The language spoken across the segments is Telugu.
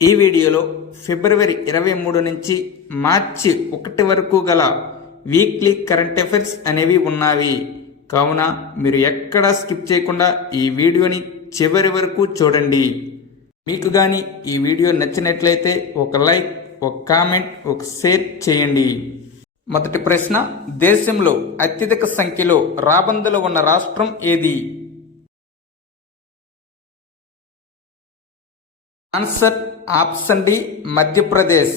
ఈ వీడియోలో ఫిబ్రవరి 23 నుంచి మార్చి 1 వరకు గల వీక్లీ కరెంట్ అఫైర్స్ అనేవి ఉన్నవి. కావున మీరు ఎక్కడా స్కిప్ చేయకుండా ఈ వీడియోని చివరి వరకు చూడండి. మీకు కానీ ఈ వీడియో నచ్చినట్లయితే ఒక లైక్, ఒక కామెంట్, ఒక షేర్ చేయండి. మొదటి ప్రశ్న, దేశంలో అత్యధిక సంఖ్యలో రాబందులు ఉన్న రాష్ట్రం ఏది? Answer option D, Madhya Pradesh.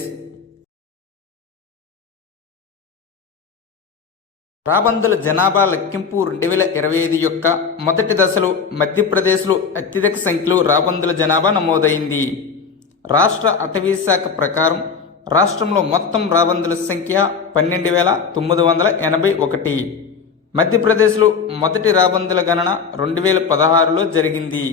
రాబందుల జనాభా లెక్కింపు 2025 యొక్క మొదటి దశలో మధ్యప్రదేశ్లో అత్యధిక సంఖ్యలో రాబందుల జనాభా నమోదైంది. రాష్ట్ర అటవీ శాఖ ప్రకారం రాష్ట్రంలో మొత్తం రాబందుల సంఖ్య 12,981. మధ్యప్రదేశ్లో మొదటి రాబందుల గణన 2016లో జరిగింది.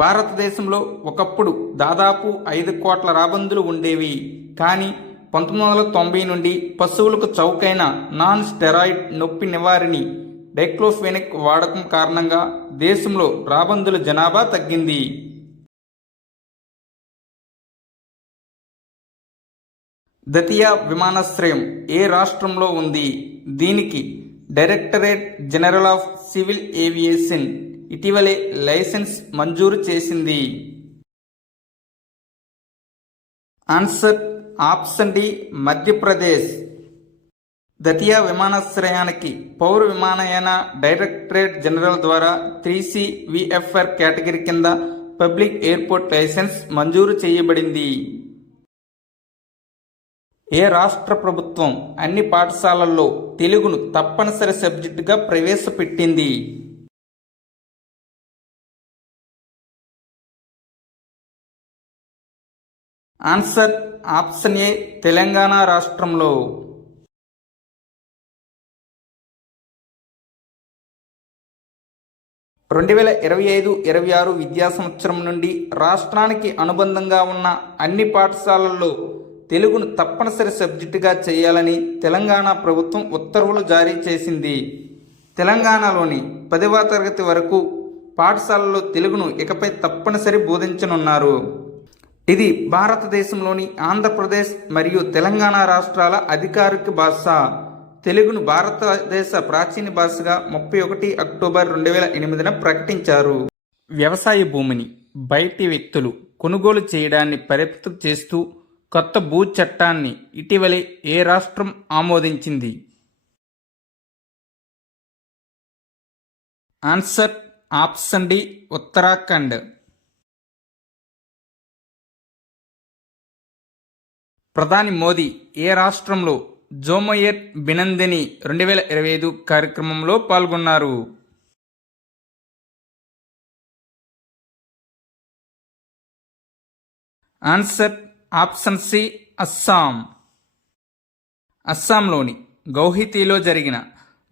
భారతదేశంలో ఒకప్పుడు దాదాపు 5 కోట్ల రాబందులు ఉండేవి. కానీ 1990 నుండి పశువులకు చౌకైన నాన్ స్టెరాయిడ్ నొప్పి నివారిణి డైక్లోఫెనిక్ వాడకం కారణంగా దేశంలో రాబందుల జనాభా తగ్గింది. దతియా విమానాశ్రయం ఏ రాష్ట్రంలో ఉంది? దీనికి Directorate General of Civil Aviation ఇటీవలే లైసెన్స్ మంజూరు చేసింది. Answer option D, Madhya Pradesh. Datia విమానాశ్రయానికి పౌర విమానయాన డైరెక్టరేట్ జనరల్ ద్వారా 3C-VFR కేటగిరీ కింద పబ్లిక్ ఎయిర్పోర్ట్ లైసెన్స్ మంజూరు చేయబడింది. ఏ రాష్ట్ర ప్రభుత్వం అన్ని పాఠశాలల్లో తెలుగును తప్పనిసరి సబ్జెక్టుగా ప్రవేశపెట్టింది? ఆన్సర్ ఆప్షన్ ఏ, తెలంగాణ రాష్ట్రంలో. రెండు 2025-26 విద్యా సంవత్సరం నుండి రాష్ట్రానికి అనుబంధంగా ఉన్న అన్ని పాఠశాలల్లో తెలుగును తప్పనిసరి సబ్జెక్టుగా చేయాలని తెలంగాణ ప్రభుత్వం ఉత్తర్వులు జారీ చేసింది. తెలంగాణలోని 10వ తరగతి వరకు పాఠశాలల్లో తెలుగును ఇకపై తప్పనిసరి బోధించనున్నారు. ఇది భారతదేశంలోని ఆంధ్రప్రదేశ్ మరియు తెలంగాణ రాష్ట్రాల అధికారిక భాష. తెలుగును భారతదేశ ప్రాచీన భాషగా 31 అక్టోబర్ 2008న ప్రకటించారు. వ్యవసాయ భూమిని బయటి వ్యక్తులు కొనుగోలు చేయడాన్ని పరిమితం చేస్తూ కొత్త భూ చట్టాన్ని ఇటీవలే ఏ రాష్ట్రం ఆమోదించింది? Answer option D, Uttarakhand. ప్రధాని మోదీ ఏ రాష్ట్రంలో జోమోయర్ బినందిని 2025 కార్యక్రమంలో పాల్గొన్నారు? Answer option C, Assam. అస్సాంలోని గౌహతిలో జరిగిన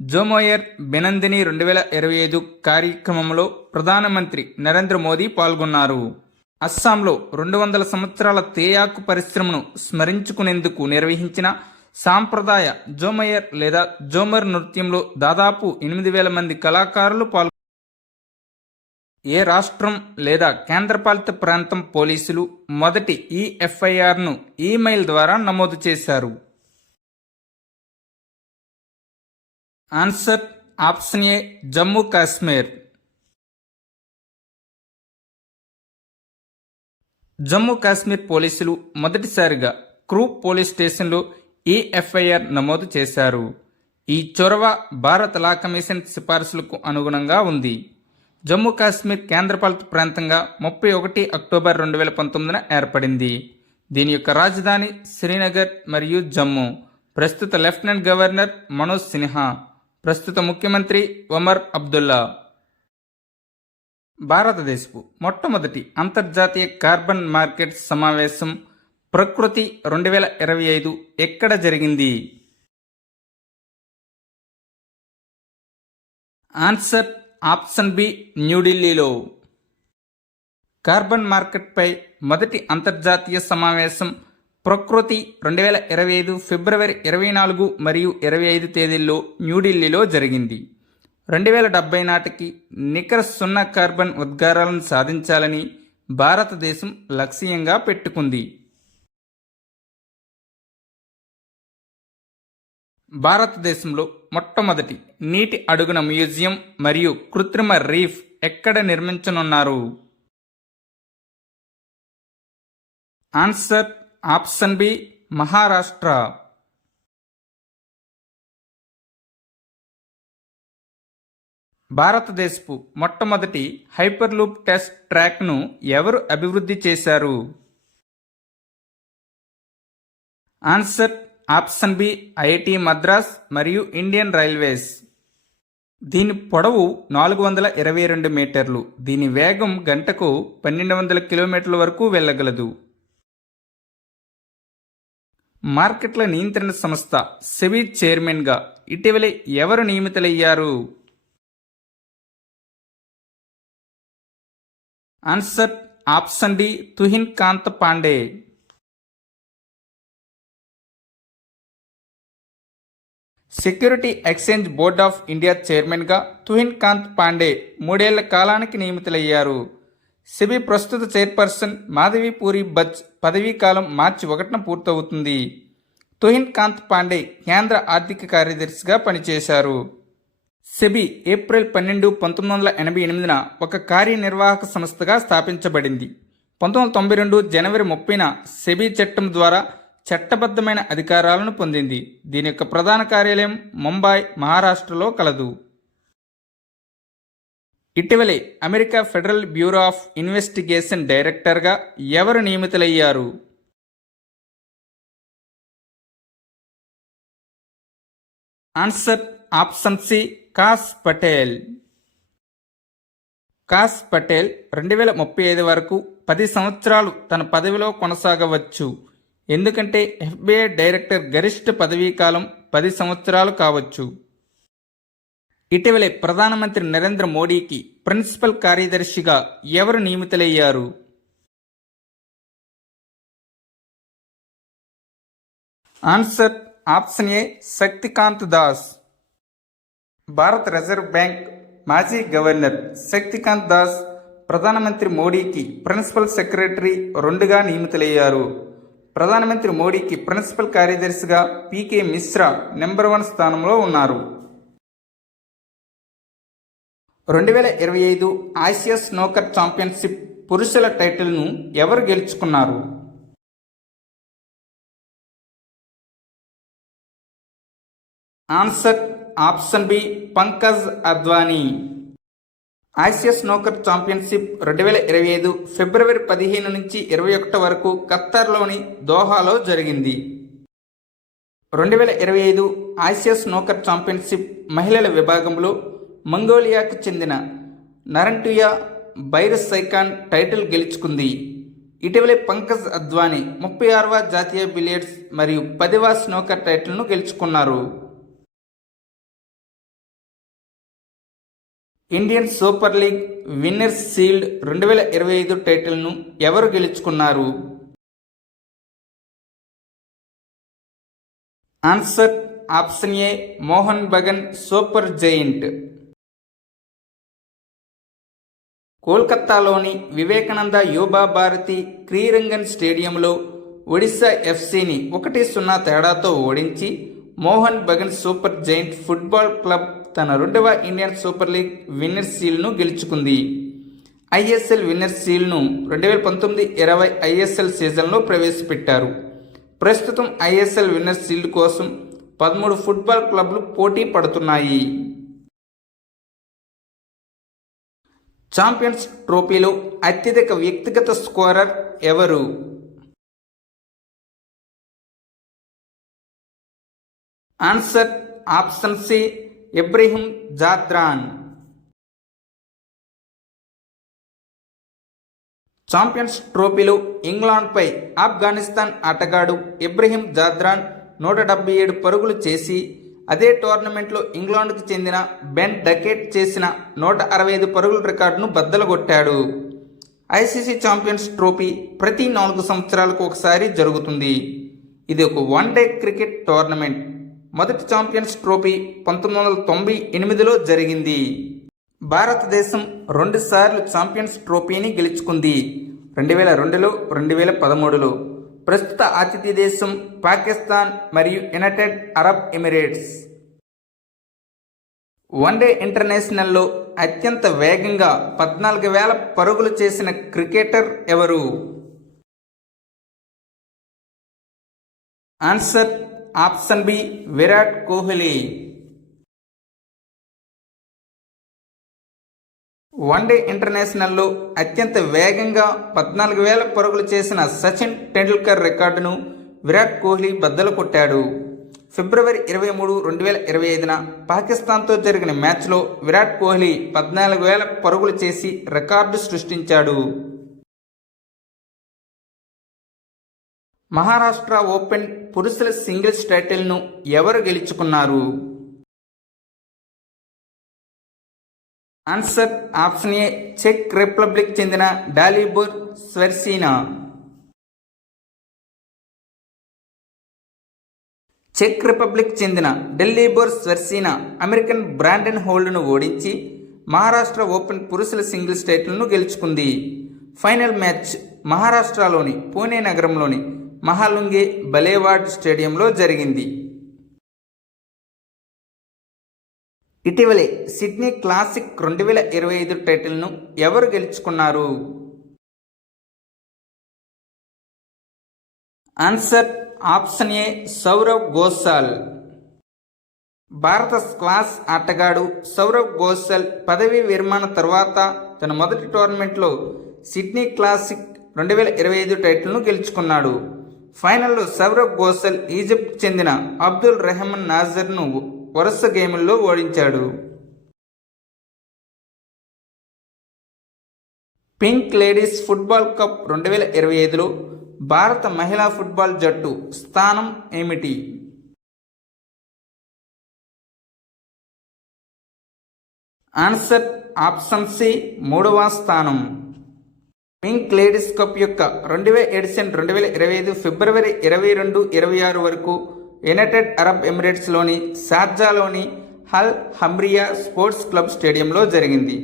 జోమోయర్ బినందిని 2025 కార్యక్రమంలో ప్రధానమంత్రి నరేంద్ర మోదీ పాల్గొన్నారు. అస్సాంలో 200 సంవత్సరాల తేయాకు పరిశ్రమను స్మరించుకునేందుకు నిర్వహించిన సాంప్రదాయ జోమయర్ లేదా జోమర్ నృత్యంలో దాదాపు 8,000 మంది కళాకారులు పాల్గొన్నారు. ఏ రాష్ట్రం లేదా కేంద్రపాలిత ప్రాంతం పోలీసులు మొదటి ఈ ఎఫ్ఐఆర్ను ఈమెయిల్ ద్వారా నమోదు చేశారు? ఆన్సర్ ఆప్షన్ ఏ, జమ్మూ కాశ్మీర్. జమ్మూ కాశ్మీర్ పోలీసులు మొదటిసారిగా క్రూ పోలీస్ స్టేషన్లో ఈ ఎఫ్ఐఆర్ నమోదు చేశారు. ఈ చొరవ భారత లా కమిషన్ సిఫార్సులకు అనుగుణంగా ఉంది. జమ్మూ కాశ్మీర్ కేంద్రపాలిత ప్రాంతంగా 31 అక్టోబర్ 2019న ఏర్పడింది. దీని యొక్క రాజధాని శ్రీనగర్ మరియు జమ్మూ. ప్రస్తుత లెఫ్టినెంట్ గవర్నర్ మనోజ్ సిన్హా, ప్రస్తుత ముఖ్యమంత్రి ఒమర్ అబ్దుల్లా. భారతదేశపు మొట్టమొదటి అంతర్జాతీయ కార్బన్ మార్కెట్ సమావేశం ప్రకృతి 2025 ఎక్కడ జరిగింది? ఆన్సర్ ఆప్షన్ బి, న్యూఢిల్లీలో. కార్బన్ మార్కెట్పై మొదటి అంతర్జాతీయ సమావేశం ప్రకృతి 2025 ఫిబ్రవరి 24 మరియు 25 తేదీల్లో న్యూఢిల్లీలో జరిగింది. 2070 నాటికి నికర సున్నా కార్బన్ ఉద్గారాలను సాధించాలని భారతదేశం లక్ష్యంగా పెట్టుకుంది. భారతదేశంలో మొట్టమొదటి నీటి అడుగున మ్యూజియం మరియు కృత్రిమ రీఫ్ ఎక్కడ నిర్మించనున్నారు? Answer option B, Maharashtra. భారతదేశపు మొట్టమొదటి హైపర్లూప్ టెస్ట్ ట్రాక్ను ఎవరు అభివృద్ధి చేశారు? Answer option B, IIT Madras మరియు ఇండియన్ రైల్వేస్. దీని పొడవు 422 మీటర్లు. దీని వేగం గంటకు 1200 కిలోమీటర్ల వరకు వెళ్ళగలదు. మార్కెట్ల నియంత్రణ సంస్థ సెబీ చైర్మన్గా ఇటీవలే ఎవరు నియమితులయ్యారు? Answer option D, Tuhin Kant Pandey. Security exchange board of India చైర్మన్గా తుహిన్ కాంత్ పాండే 3 ఏళ్ల కాలానికి నియమితులయ్యారు. సెబీ ప్రస్తుత చైర్పర్సన్ మాధవి పూరి బచ్ పదవీ కాలం మార్చి 1న పూర్తవుతుంది. తుహిన్ కాంత్ పాండే కేంద్ర ఆర్థిక కార్యదర్శిగా పనిచేశారు. సెబీ ఏప్రిల్ 12, 1988న ఒక కార్యనిర్వాహక సంస్థగా స్థాపించబడింది. 1992 జనవరి 30న సెబీ చట్టం ద్వారా చట్టబద్ధమైన అధికారాలను పొందింది. దీని యొక్క ప్రధాన కార్యాలయం ముంబై, మహారాష్ట్రలో కలదు. ఇటీవలే America federal bureau of investigation డైరెక్టర్గా ఎవరు నియమితులయ్యారు? Answer option C, Kash Patel. Kash Patel 2035 వరకు 10 సంవత్సరాలు తన పదవిలో కొనసాగవచ్చు. ఎందుకంటే ఎఫ్బిఐ డైరెక్టర్ గరిష్ట పదవీ కాలం 10 సంవత్సరాలు కావచ్చు. ఇటీవలే ప్రధానమంత్రి నరేంద్ర మోడీకి ప్రిన్సిపల్ కార్యదర్శిగా ఎవరు నియమితులయ్యారు? ఆన్సర్ ఆప్షన్ ఏ, శక్తికాంత్ దాస్. భారత రిజర్వ్ బ్యాంక్ మాజీ గవర్నర్ శక్తికాంత్ దాస్ ప్రధానమంత్రి మోడీకి ప్రిన్సిపల్ సెక్రటరీ 2గా నియమితులయ్యారు. ప్రధానమంత్రి మోడీకి ప్రిన్సిపల్ కార్యదర్శిగా పీకే మిశ్రా నెంబర్ 1 స్థానంలో ఉన్నారు. 2025 ఆసియా స్నూకర్ ఛాంపియన్షిప్ పురుషుల టైటిల్ను ఎవరు గెలుచుకున్నారు? Answer option B, Pankaj Advani. Asia snooker championship 2025 ఫిబ్రవరి 15 నుంచి 21 వరకు ఖత్తర్లోని దోహాలో జరిగింది. 2025 ఆసియా స్నూకర్ ఛాంపియన్షిప్ మహిళల విభాగంలో మంగోలియాకు చెందిన నరంటుయా బైర్సైఖాన్ టైటిల్ గెలుచుకుంది. ఇటీవలే పంకజ్ అద్వానీ 36వ జాతీయ బిలియర్డ్స్ మరియు 10వ స్నూకర్ టైటిల్ను గెలుచుకున్నారు. Indian super league winners shield 2025 టైటిల్ను ఎవరు గెలుచుకున్నారు? Answer option A, Mohan Bagan super giant. కోల్కతాలోని వివేకానంద యువ భారతి క్రీరంగన్ స్టేడియంలో ఒడిశా ఎఫ్సిని 1-0 తేడాతో ఓడించి Mohan Bagan super giant football club తన 2వ ఇండియన్ సూపర్ లీగ్ విన్నర్స్ షీల్డ్ను గెలుచుకుంది. ఐఎస్ఎల్ విన్నర్స్ షీల్డ్ను 2019-20 ఐఎస్ఎల్ సీజన్లో ప్రవేశపెట్టారు. ప్రస్తుతం ఐఎస్ఎల్ విన్నర్స్ షీల్డ్ కోసం 13 ఫుట్బాల్ క్లబ్లు పోటీ పడుతున్నాయి. ఛాంపియన్స్ ట్రోఫీలో అత్యధిక వ్యక్తిగత స్కోరర్ ఎవరు? Answer option C, Ibrahim Zadran. Champions ట్రోఫీలో ఇంగ్లాండ్పై ఆఫ్ఘనిస్తాన్ ఆటగాడు ఇబ్రహీం జాద్రాన్ 177 పరుగులు చేసి అదే టోర్నమెంట్లో ఇంగ్లాండ్కు చెందిన బెన్ డకెట్ చేసిన 165 పరుగుల రికార్డును బద్దలుగొట్టాడు. ఐసీసీ ఛాంపియన్స్ ట్రోఫీ ప్రతి 4 సంవత్సరాలకు ఒకసారి జరుగుతుంది. ఇది ఒక వన్డే క్రికెట్ టోర్నమెంట్. మొదటి ఛాంపియన్స్ ట్రోఫీ 1998లో జరిగింది. భారతదేశం 2 సార్లు ఛాంపియన్స్ ట్రోఫీని గెలుచుకుంది. 2002లో 2013లో. ప్రస్తుత అతిథి దేశం పాకిస్తాన్ మరియు యునైటెడ్ అరబ్ ఎమిరేట్స్. వన్డే ఇంటర్నేషనల్లో అత్యంత వేగంగా 14,000 పరుగులు చేసిన క్రికెటర్ ఎవరు? Answer option B Virat Kohli. One day ఇంటర్నేషనల్లో అత్యంత వేగంగా 14,000 పరుగులు చేసిన సచిన్ టెండూల్కర్ రికార్డును విరాట్ కోహ్లీ బద్దలు కొట్టాడు. ఫిబ్రవరి 23, 2025న పాకిస్తాన్తో జరిగిన మ్యాచ్లో విరాట్ కోహ్లీ 14,000 పరుగులు చేసి రికార్డు సృష్టించాడు. మహారాష్ట్ర ఓపెన్ పురుషుల సింగిల్స్ టైటిల్ను ఎవరు గెలుచుకున్నారు? ఆన్సర్ ఆప్షన్ ఏ చెక్ రిపబ్లిక్ చెందిన డాలిబోర్ స్వెర్సినా. చెక్ రిపబ్లిక్ చెందిన డెల్లీబోర్ స్వెర్సినా అమెరికన్ బ్రాండెన్ హోల్డ్ను ఓడించి మహారాష్ట్ర ఓపెన్ పురుషుల సింగిల్స్ టైటిల్ను గెలుచుకుంది. ఫైనల్ మ్యాచ్ మహారాష్ట్రలోని పూణే నగరంలోని మహాలుంగే బలేవాడ్ స్టేడియంలో జరిగింది. ఇటీవలే సిడ్నీ క్లాసిక్ 2025 టైటిల్ను ఎవరు గెలుచుకున్నారు? Answer option A Saurav Ghosal. భారత స్క్వాష్ ఆటగాడు సౌరవ్ ఘోషాల్ పదవీ విరమణ తర్వాత తన మొదటి టోర్నమెంట్లో సిడ్నీ క్లాసిక్ 2025 టైటిల్ను గెలుచుకున్నాడు. ఫైనల్లో సౌరవ్ ఘోషాల్ ఈజిప్ట్ చెందిన అబ్దుల్ రెహమాన్ నాజర్ను వరుస గేముల్లో ఓడించాడు. పింక్ లేడీస్ ఫుట్బాల్ కప్ 2025లో భారత మహిళా ఫుట్బాల్ జట్టు స్థానం ఏమిటి? ఆన్సర్ ఆప్షన్ సి 3వ స్థానం. పింక్ లేడీస్ కప్ యొక్క 2025 ఫిబ్రవరి 22, 26 వరకు యునైటెడ్ అరబ్ ఎమిరేట్స్లోని షార్జాలోని హల్ హమ్రియా స్పోర్ట్స్ క్లబ్ స్టేడియంలో జరిగింది.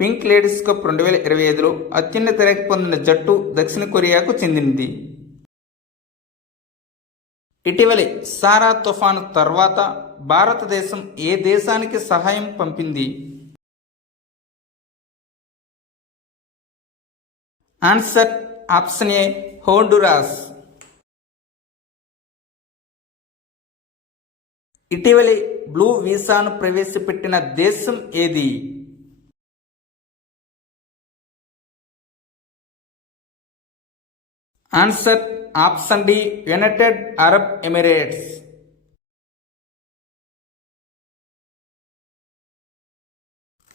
పింక్ లేడీస్ కప్ 2025లో అత్యున్నత ర్యాంక్ పొందిన జట్టు దక్షిణ కొరియాకు చెందింది. ఇటీవలే సారా తుఫాను తర్వాత భారతదేశం ఏ దేశానికి సహాయం పంపింది? Answer option A Honduras. ఇటీవలే బ్లూ వీసాను ప్రవేశపెట్టిన దేశం ఏది? Answer option D United Arab Emirates.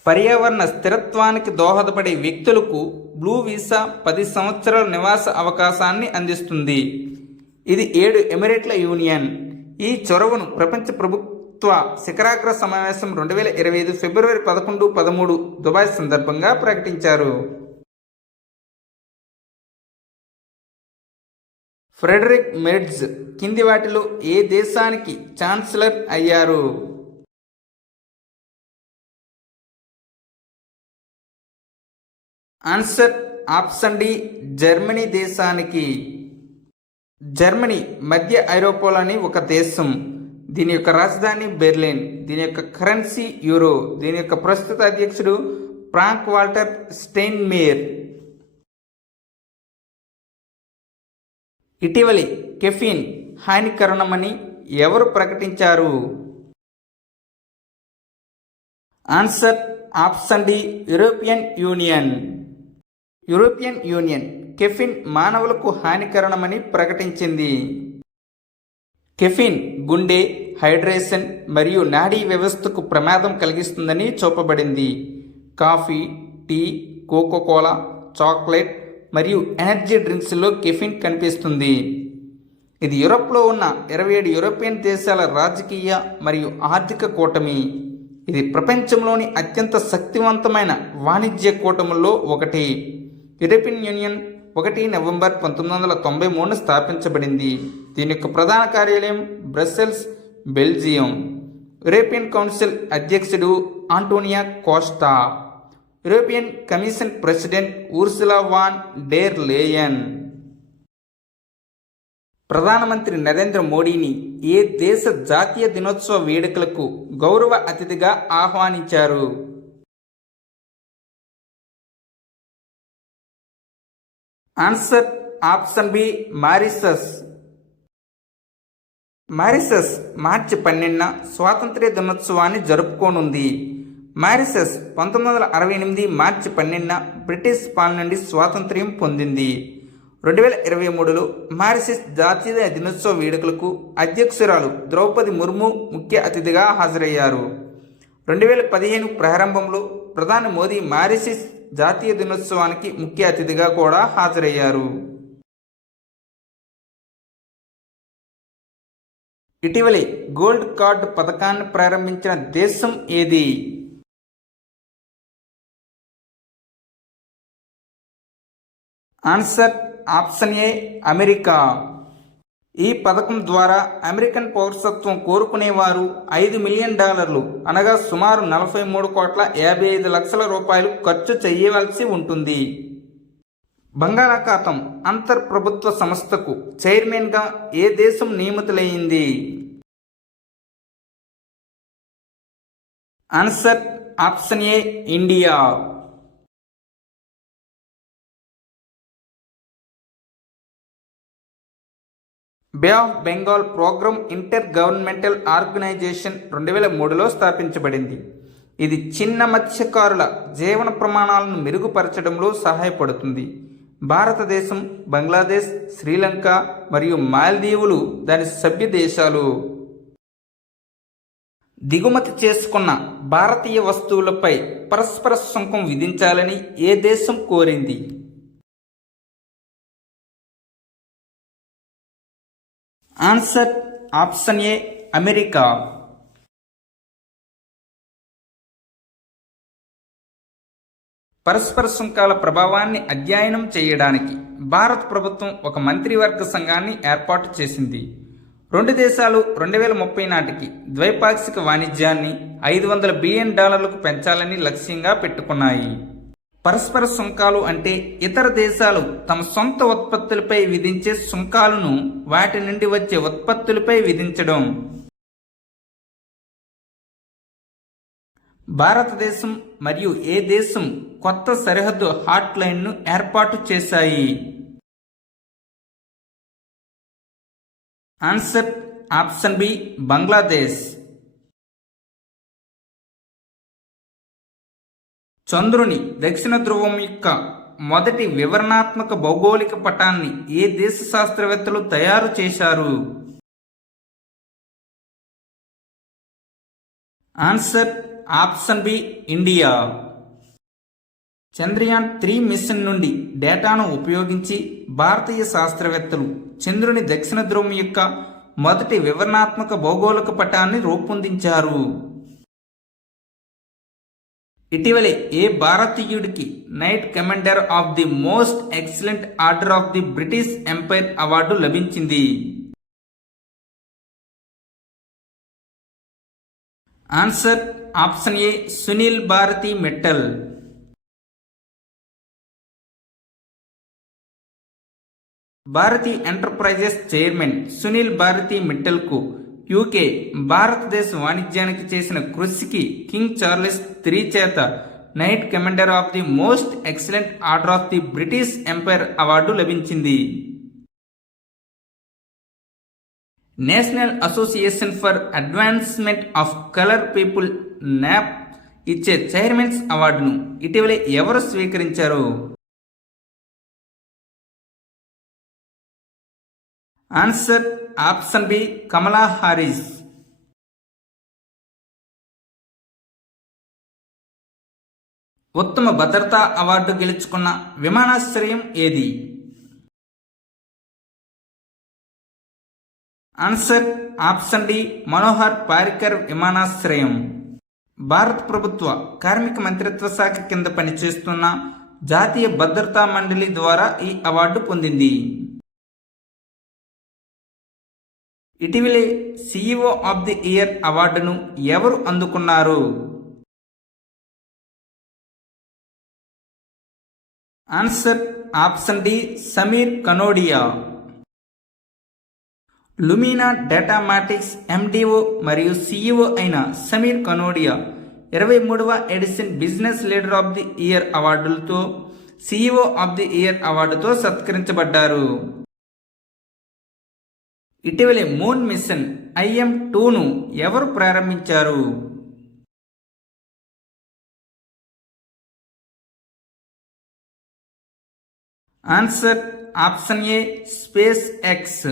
పర్యావరణ స్థిరత్వానికి దోహదపడే వ్యక్తులకు బ్లూ వీసా 10 సంవత్సరాల నివాస అవకాశాన్ని అందిస్తుంది. ఇది 7 ఎమిరేట్ల యూనియన్ ఈ చొరవను ప్రపంచ ప్రభుత్వ శిఖరాగ్ర సమావేశం 2025 ఫిబ్రవరి 11, 13 దుబాయ్ సందర్భంగా ప్రకటించారు. ఫ్రెడరిక్ మెర్జ్ కింది వాటిలో ఏ దేశానికి ఛాన్సలర్ అయ్యారు? ఆన్సర్ ఆప్షన్ డి జర్మనీ దేశానికి. జర్మనీ మధ్య ఐరోపాలోని ఒక దేశం. దీని యొక్క రాజధాని బెర్లిన్. దీని యొక్క కరెన్సీ యూరో. దీని యొక్క ప్రస్తుత అధ్యక్షుడు ఫ్రాంక్ వాల్టర్ స్టెయిన్మేయర్. ఇటీవలి కెఫీన్ హానికరమని ఎవరు ప్రకటించారు? Answer option D European Union. European Union caffeine మానవులకు హానికరమని ప్రకటించింది. కెఫిన్ గుండె, హైడ్రేషన్ మరియు నాడీ వ్యవస్థకు ప్రమాదం కలిగిస్తుందని చూపబడింది. కాఫీ, టీ, కోకోకోలా, చాక్లెట్ మరియు ఎనర్జీ డ్రింక్స్లో కెఫిన్ కనిపిస్తుంది. ఇది యూరప్లో ఉన్న 27 యూరోపియన్ దేశాల రాజకీయ మరియు ఆర్థిక కూటమి. ఇది ప్రపంచంలోని అత్యంత శక్తివంతమైన వాణిజ్య కూటముల్లో ఒకటి. యూరోపియన్ యూనియన్ 1 నవంబర్ 1993 స్థాపించబడింది. దీని యొక్క ప్రధాన కార్యాలయం బ్రస్సెల్స్, బెల్జియం. యూరోపియన్ కౌన్సిల్ అధ్యక్షుడు Antonio Costa. European commission president Ursula von der Leyen ప్రధానమంత్రి నరేంద్ర మోడీని ఏ దేశ జాతీయ దినోత్సవ వేడుకలకు గౌరవ అతిథిగా ఆహ్వానించారు? Answer option B Mauritius. Mauritius March 12న స్వాతంత్ర్య దినోత్సవాన్ని జరుపుకోనుంది. మారిషస్ 1968 మార్చి 12న బ్రిటిష్ పాలన నుండి స్వాతంత్ర్యం పొందింది. 2023లో మారిషస్ జాతీయ దినోత్సవ వేడుకలకు అధ్యక్షురాలు ద్రౌపది ముర్ము ముఖ్య అతిథిగా హాజరయ్యారు. 2015 ప్రారంభంలో ప్రధాని మోదీ మారిషస్ జాతీయ దినోత్సవానికి ముఖ్య అతిథిగా కూడా హాజరయ్యారు. ఇటీవలే గోల్డ్ కార్డు పథకాన్ని ప్రారంభించిన దేశం ఏది? ఆన్సర్ ఆప్షన్ ఏ అమెరికా. ఈ పథకం ద్వారా అమెరికన్ పౌరసత్వం కోరుకునేవారు $5 మిలియన్ అనగా సుమారు 43,55,00,000 రూపాయలు ఖర్చు చేయవలసి ఉంటుంది. బంగాళాఖాతం అంతర్ ప్రభుత్వ సంస్థకు చైర్మన్గా ఏ దేశం నియమితులైంది? Answer option A India. Bay of Bengal programme inter governmental organisation 2003లో స్థాపించబడింది. ఇది చిన్న మత్స్యకారుల జీవన ప్రమాణాలను మెరుగుపరచడంలో సహాయపడుతుంది. భారతదేశం, బంగ్లాదేశ్, శ్రీలంక మరియు మాల్దీవులు దాని సభ్య దేశాలు. దిగుమతి చేసుకున్న భారతీయ వస్తువులపై పరస్పర సుంకం విధించాలని ఏ దేశం కోరింది? ఆన్సర్ ఆప్షన్ ఏ అమెరికా. పరస్పర సుంకాల ప్రభావాన్ని అధ్యయనం చేయడానికి భారత ప్రభుత్వం ఒక మంత్రివర్గ సంఘాన్ని ఏర్పాటు చేసింది. 2 దేశాలు 2030 నాటికి ద్వైపాక్షిక వాణిజ్యాన్ని $500 బిలియన్ పెంచాలని లక్ష్యంగా పెట్టుకున్నాయి. పరస్పర సుంకాలు అంటే ఇతర దేశాలు తమ సొంత ఉత్పత్తులపై విధించే సుంకాలను వాటి నుండి వచ్చే ఉత్పత్తులపై విధించడం. భారతదేశం మరియు ఏ దేశం కొత్త సరిహద్దు హాట్ లైన్ను ఏర్పాటు చేశాయి? Answer option B Bangladesh. చంద్రుని దక్షిణ ధ్రువం యొక్క మొదటి వివరణాత్మక భౌగోళిక పటాన్ని ఏ దేశ శాస్త్రవేత్తలు తయారు చేశారు? Answer option B India. Chandrayaan 3 mission నుండి డేటాను ఉపయోగించి భారతీయ శాస్త్రవేత్తలు చంద్రుని దక్షిణ ధ్రువం యొక్క మొదటి వివరణాత్మక భౌగోళిక పటాన్ని రూపొందించారు. ఇటీవలే ఏ భారతీయుడికి knight commander of the most excellent order of the British empire award లభించింది? Answer option A Sunil Bharti Mittal. Bharti enterprises chairman Sunil Bharti మిట్టల్కు యూకే భారతదేశ వాణిజ్యానికి చేసిన కృషికి కింగ్ చార్లెస్ III చేత knight commander of the most excellent order of the British empire award లభించింది. National association for advancement of colour people NAP ఇచ్చే చైర్మన్స్ అవార్డును ఇటీవలే ఎవరు స్వీకరించారు? ఆన్సర్ ఆప్షన్ బి కమలా హారిస్. ఉత్తమ భద్రతా అవార్డు గెలుచుకున్న విమానాశ్రయం ఏది? Answer option D Manohar Parrikar విమానాశ్రయం. భారత ప్రభుత్వ కార్మిక మంత్రిత్వ శాఖ కింద పనిచేస్తున్న జాతీయ భద్రతా మండలి ద్వారా ఈ అవార్డు పొందింది. ఇటీవలే CEO ఆఫ్ ది ఇయర్ అవార్డును ఎవరు అందుకున్నారు? Answer option D Sameer Kanodia. Lumina Datamatics MDO మరియు సిఇఓ అయిన సమీర్ కనోడియా 23వ edition business leader of the year అవార్డులతో సిఇఓ ఆఫ్ ది ఇయర్ అవార్డుతో సత్కరించబడ్డారు. ఇటీవలి మూన్ మిషన్ IM-2ను ఎవరు ప్రారంభించారు? Answer option A SpaceX.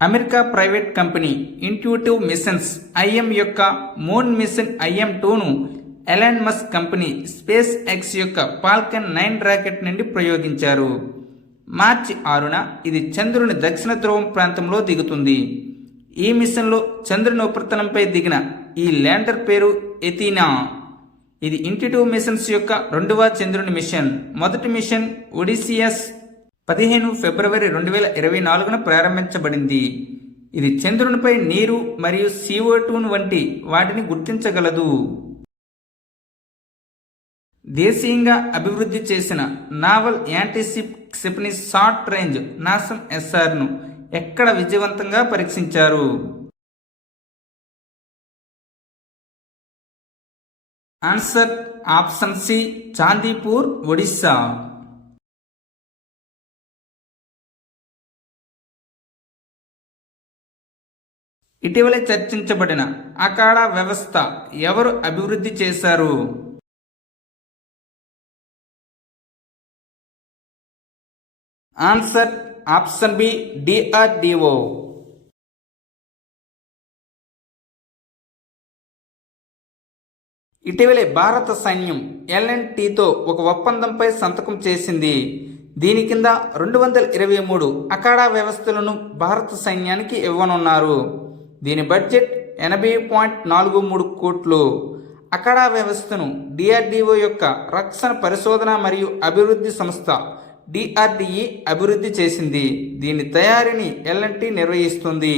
America private company Intuitive Missions IM యొక్క మూన్ మిషన్ IM-2ను Elon Musk company SpaceX యొక్క ఫాల్కన్ 9 రాకెట్ నుండి ప్రయోగించారు. మార్చి 6న ఇది చంద్రుని దక్షిణ ధ్రువం ప్రాంతంలో దిగుతుంది. ఈ మిషన్లో చంద్రుని ఉపరితలంపై దిగిన ఈ ల్యాండర్ పేరు ఎథీనా. ఇది ఇంట్యూటివ్ మిషన్స్ యొక్క 2వ చంద్రుని మిషన్. మొదటి మిషన్ ఒడిసియస్ 15 ఫిబ్రవరి 2024న ప్రారంభించబడింది. ఇది చంద్రునిపై నీరు మరియు CO2 వంటి వాటిని గుర్తించగలదు. దేశీయంగా అభివృద్ధి చేసిన నావల్ యాంటీషిప్ క్షిపణి షార్ట్ రేంజ్ నాసం SRను ఎక్కడ విజయవంతంగా పరీక్షించారు? Answer option C Chandipur, Odisha. ఇటీవలే చర్చించబడిన అఖాడా వ్యవస్థ ఎవరు అభివృద్ధి చేశారు? Answer option B DRDO. ఇటీవలే భారత సైన్యం LNTతో ఒక ఒప్పందంపై సంతకం చేసింది. దీని కింద 223 అఖాడా వ్యవస్థలను భారత సైన్యానికి ఇవ్వనున్నారు. దీని బడ్జెట్ 80.43 కోట్లు. అఖాడా వ్యవస్థను DRDO యొక్క రక్షణ పరిశోధన మరియు అభివృద్ధి సంస్థ DRDE అభివృద్ధి చేసింది. దీని తయారీని L&T నిర్వహిస్తుంది.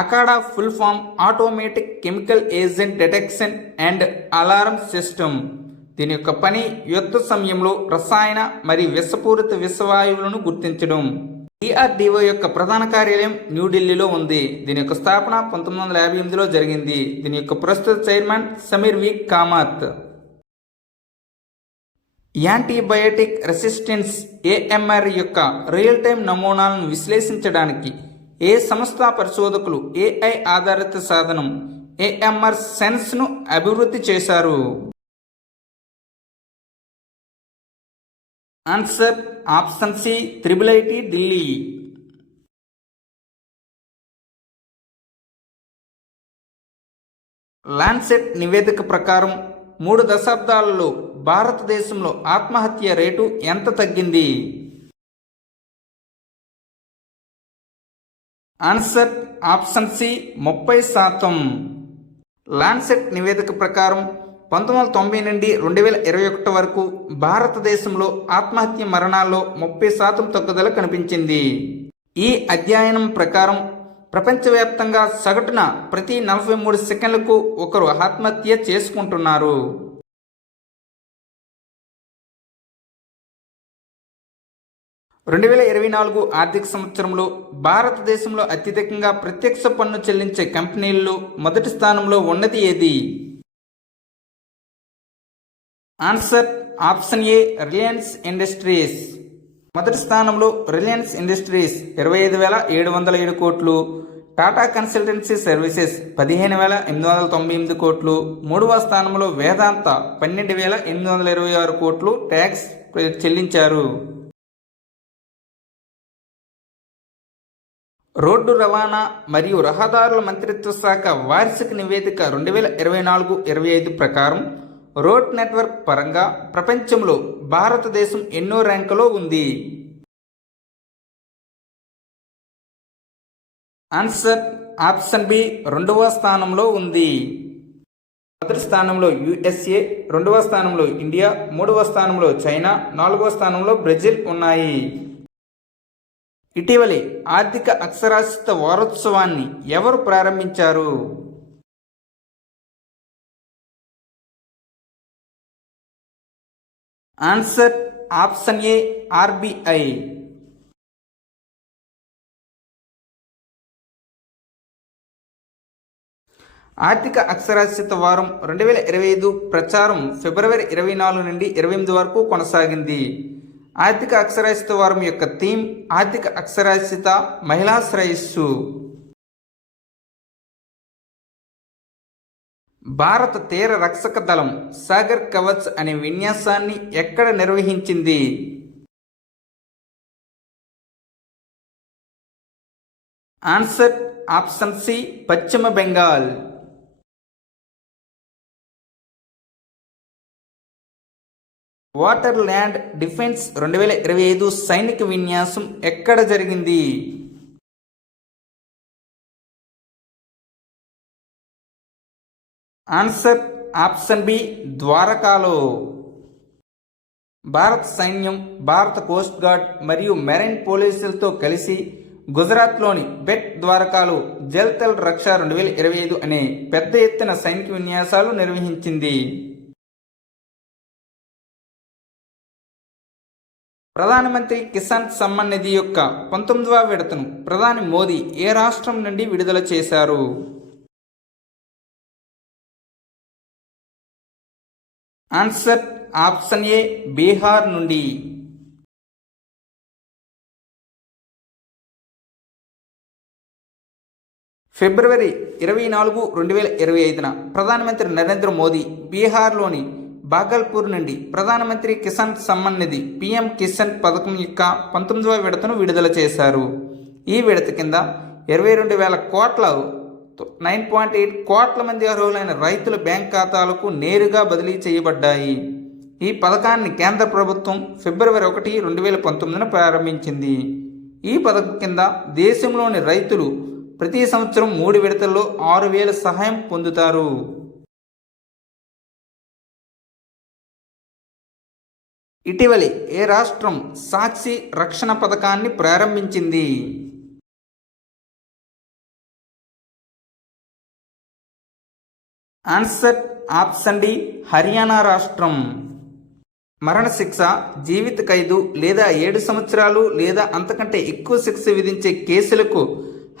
Akhada full form automatic chemical agent detection and alarm system. దీని యొక్క పని యుద్ధ సమయంలో రసాయన మరియు విషపూరిత విషవాయువులను గుర్తించడం. DRDO యొక్క ప్రధాన కార్యాలయం న్యూఢిల్లీలో ఉంది. దీని యొక్క స్థాపన 1958లో జరిగింది. దీని యొక్క ప్రస్తుత చైర్మన్ సమీర్ వి కామత్. యాంటీబయోటిక్ రెసిస్టెన్స్ AMR యొక్క రియల్ టైం నమూనాలను విశ్లేషించడానికి ఏ సంస్థ పరిశోధకులు AI ఆధారిత సాధనం AMR సెన్స్ను అభివృద్ధి చేశారు? Answer option C IIIT Delhi. Lancet నివేదిక ప్రకారం 3 దశాబ్దాలలో భారతదేశంలో ఆత్మహత్య రేటు ఎంత తగ్గింది? Answer option C 30%. లాన్సెట్ నివేదిక ప్రకారం 1990 నుండి 2021 వరకు భారతదేశంలో ఆత్మహత్య మరణాల్లో 30% తగ్గుదల కనిపించింది. ఈ అధ్యయనం ప్రకారం ప్రపంచవ్యాప్తంగా సగటున ప్రతి 43 సెకండ్లకు ఒకరు ఆత్మహత్య చేసుకుంటున్నారు. రెండు 2024 ఆర్థిక సంవత్సరంలో భారతదేశంలో అత్యధికంగా ప్రత్యక్ష పన్ను చెల్లించే కంపెనీల్లో మొదటి స్థానంలో ఉన్నది ఏది? ఆన్సర్ ఆప్షన్ ఏ రిలయన్స్ ఇండస్ట్రీస్. మొదటి స్థానంలో రిలయన్స్ ఇండస్ట్రీస్ 25,707 కోట్లు, టాటా కన్సల్టెన్సీ సర్వీసెస్ 15,898 కోట్లు, మూడవ స్థానంలో వేదాంత 12,826 కోట్లు ట్యాక్స్ చెల్లించారు. రోడ్డు రవాణా మరియు రహదారుల మంత్రిత్వ శాఖ వార్షిక నివేదిక 2024-25 ప్రకారం రోడ్ నెట్వర్క్ పరంగా ప్రపంచంలో భారతదేశం ఎన్నో ర్యాంకులో ఉంది? ఆన్సర్ ఆప్షన్ బి 2వ స్థానంలో ఉంది. మొదటి స్థానంలో USA, 2వ స్థానంలో ఇండియా, 3వ స్థానంలో చైనా, 4వ స్థానంలో బ్రెజిల్ ఉన్నాయి. ఇటీవలి ఆర్థిక అక్షరాస్యత వారోత్సవాన్ని ఎవరు ప్రారంభించారు? ఆన్సర్ ఆప్షన్ ఏ ఆర్బీఐ. ఆర్థిక అక్షరాస్యత వారం 2025 ప్రచారం ఫిబ్రవరి 24 నుండి 28 వరకు కొనసాగింది. ఆర్థిక అక్షరాస్యత వారం యొక్క థీమ్ ఆర్థిక అక్షరాస్యత, మహిళా శ్రేయస్సు. భారత తీర రక్షక దళం సాగర్ కవచ్ అనే విన్యాసాన్ని ఎక్కడ నిర్వహించింది? ఆన్సర్ ఆప్షన్ సి పశ్చిమ బెంగాల్. వాటర్ ల్యాండ్ డిఫెన్స్ 2025 సైనిక విన్యాసం ఎక్కడ జరిగింది? ఆన్సర్ ఆప్షన్ బి ద్వారకాలో. భారత సైన్యం, భారత కోస్ట్ గార్డ్ మరియు మెరైన్ పోలీసులతో కలిసి గుజరాత్లోని బెట్ ద్వారకాలో జల్ రక్ష 2025 అనే పెద్ద ఎత్తున సైనిక విన్యాసాలు నిర్వహించింది. ప్రధానమంత్రి కిసాన్ సమ్మాన్ నిధి యొక్క 19వ విడతను ప్రధాని మోదీ ఏ రాష్ట్రం నుండి విడుదల చేశారు? ఆన్సర్ ఆప్షన్ ఏ బీహార్ నుండి. ఫిబ్రవరి 24, 2025న ప్రధానమంత్రి నరేంద్ర మోదీ బీహార్లోని బాగల్పూర్ నుండి ప్రధానమంత్రి కిసాన్ సమ్మాన్ నిధి పిఎం కిసాన్ పథకం యొక్క 19వ విడతను విడుదల చేశారు. ఈ విడత కింద 22,000 కోట్ల 9.8 కోట్ల మంది అర్హులైన రైతుల బ్యాంక్ ఖాతాలకు నేరుగా బదిలీ చేయబడ్డాయి. ఈ పథకాన్ని కేంద్ర ప్రభుత్వం ఫిబ్రవరి 1, 2019న ప్రారంభించింది. ఈ పథకం కింద దేశంలోని రైతులు ప్రతి సంవత్సరం 3 విడతల్లో 6,000 సహాయం పొందుతారు. ఇటీవలి ఏ రాష్ట్రం సాక్షి రక్షణ పథకాన్ని ప్రారంభించింది? ఆన్సర్ ఆప్షన్ డి హర్యానా రాష్ట్రం. మరణశిక్ష, జీవిత ఖైదు లేదా 7 సంవత్సరాలు లేదా అంతకంటే ఎక్కువ శిక్ష విధించే కేసులకు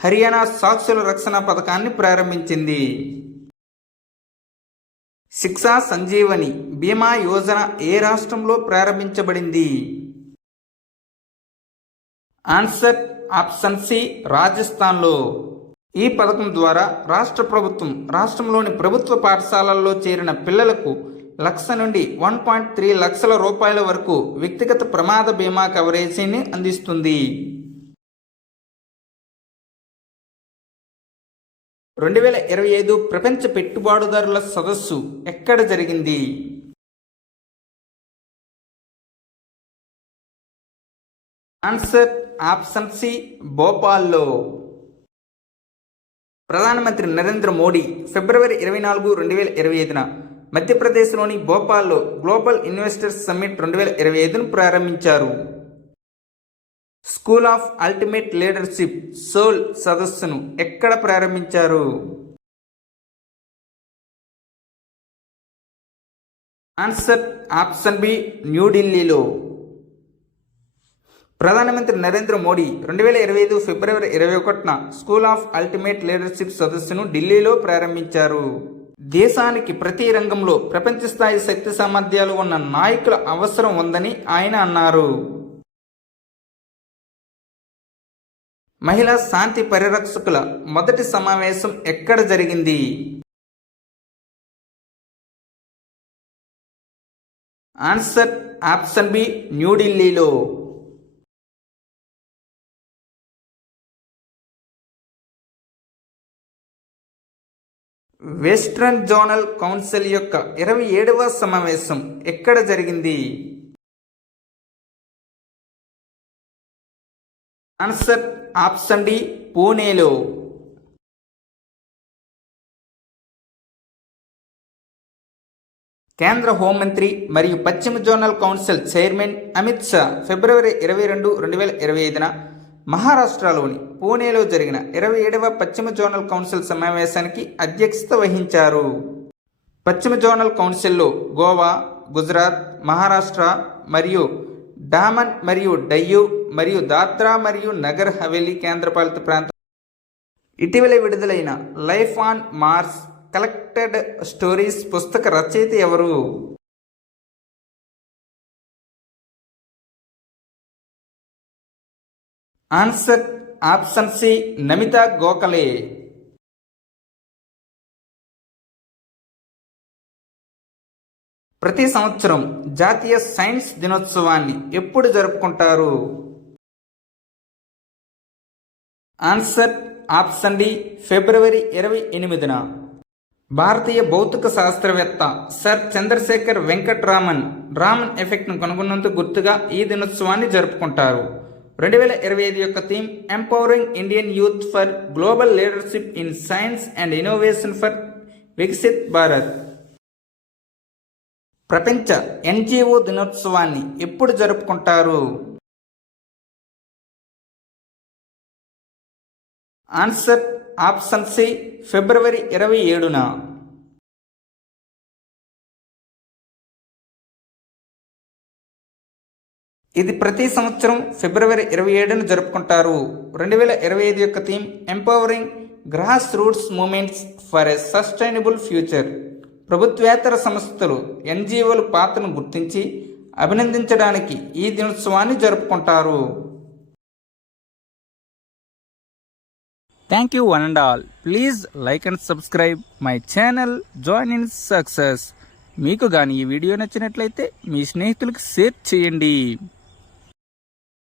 హర్యానా సాక్షుల రక్షణ పథకాన్ని ప్రారంభించింది. శిక్షా సంజీవని బీమా యోజన ఏ రాష్ట్రంలో ప్రారంభించబడింది? ఆన్సర్ ఆప్షన్ సి రాజస్థాన్లో. ఈ పథకం ద్వారా రాష్ట్ర ప్రభుత్వం రాష్ట్రంలోని ప్రభుత్వ పాఠశాలల్లో చేరిన పిల్లలకు 1,00,000 నుండి 1.3 లక్షల రూపాయల వరకు వ్యక్తిగత ప్రమాద బీమా కవరేజీని అందిస్తుంది. 2025 ప్రపంచ పెట్టుబడిదారుల సదస్సు ఎక్కడ జరిగింది? ఆన్సర్ ఆప్షన్ సి భోపాల్లో. ప్రధానమంత్రి నరేంద్ర మోడీ ఫిబ్రవరి 24, 2025న మధ్యప్రదేశ్లోని భోపాల్లో గ్లోబల్ ఇన్వెస్టర్స్ సమ్మిట్ 2025ను ప్రారంభించారు. School of ultimate leadership soul సదస్సును ఎక్కడ ప్రారంభించారు? ఆన్సర్ ఆప్షన్ బి న్యూఢిల్లీలో. ప్రధానమంత్రి నరేంద్ర మోడీ 2025 ఫిబ్రవరి 21న స్కూల్ ఆఫ్ అల్టిమేట్ లీడర్షిప్ సదస్సును ఢిల్లీలో ప్రారంభించారు. దేశానికి ప్రతి రంగంలో ప్రపంచ స్థాయి శక్తి సామర్థ్యాలు ఉన్న నాయకుల అవసరం ఉందని ఆయన అన్నారు. మహిళా శాంతి పరిరక్షకుల మొదటి సమావేశం ఎక్కడ జరిగింది? ఆన్సర్ ఆప్షన్ బి న్యూఢిల్లీలో. వెస్ట్రన్ జోనల్ కౌన్సిల్ యొక్క 27వ సమావేశం ఎక్కడ జరిగింది? ఆన్సర్ ఆప్షన్ డి పూణేలో. కేంద్ర హోంమంత్రి మరియు పశ్చిమ zonal council chairman Amit Shah February 22, 2025న మహారాష్ట్రలోని పూణేలో జరిగిన 27వ పశ్చిమ జోనల్ కౌన్సిల్ సమావేశానికి అధ్యక్షత వహించారు. పశ్చిమ జోనల్ కౌన్సిల్లో గోవా, గుజరాత్, మహారాష్ట్ర మరియు డామన్ మరియు డయ్యూ మరియు దాద్రా మరియు నగర్ హవేలీ కేంద్రపాలిత ప్రాంతం. ఇటీవల విడుదలైన life on Mars collected stories పుస్తక రచయిత ఎవరు? Answer option C Namita Gokhale. ప్రతి సంవత్సరం జాతీయ సైన్స్ దినోత్సవాన్ని ఎప్పుడు జరుపుకుంటారు? ఆన్సర్ ఆప్షన్ డి ఫిబ్రవరి 28న. భారతీయ భౌతిక శాస్త్రవేత్త సర్ చంద్రశేఖర్ వెంకట్ రామన్ ఎఫెక్ట్ను కనుగొన్నందుకు గుర్తుగా ఈ దినోత్సవాన్ని జరుపుకుంటారు. 2025 యొక్క theme empowering Indian youth for global leadership in science and innovation for Viksit Bharat. ప్రపంచ ఎన్జిఓ దినోత్సవాన్ని ఎప్పుడు జరుపుకుంటారు? ఆన్సర్ ఆప్షన్ సి ఫిబ్రవరి 27న. ఇది ప్రతి సంవత్సరం ఫిబ్రవరి 27న జరుపుకుంటారు. 2025 యొక్క theme empowering grassroots movements for a sustainable future. ప్రభుత్వేతర సంస్థలు ఎన్జిఓల పాత్రను గుర్తించి అభినందించడానికి ఈ దినోత్సవాన్ని జరుపుకుంటారు. Thank you one and all. Please like and subscribe my channel join in success. మీకు కానీ ఈ వీడియో నచ్చినట్లయితే మీ స్నేహితులకు షేర్ చేయండి.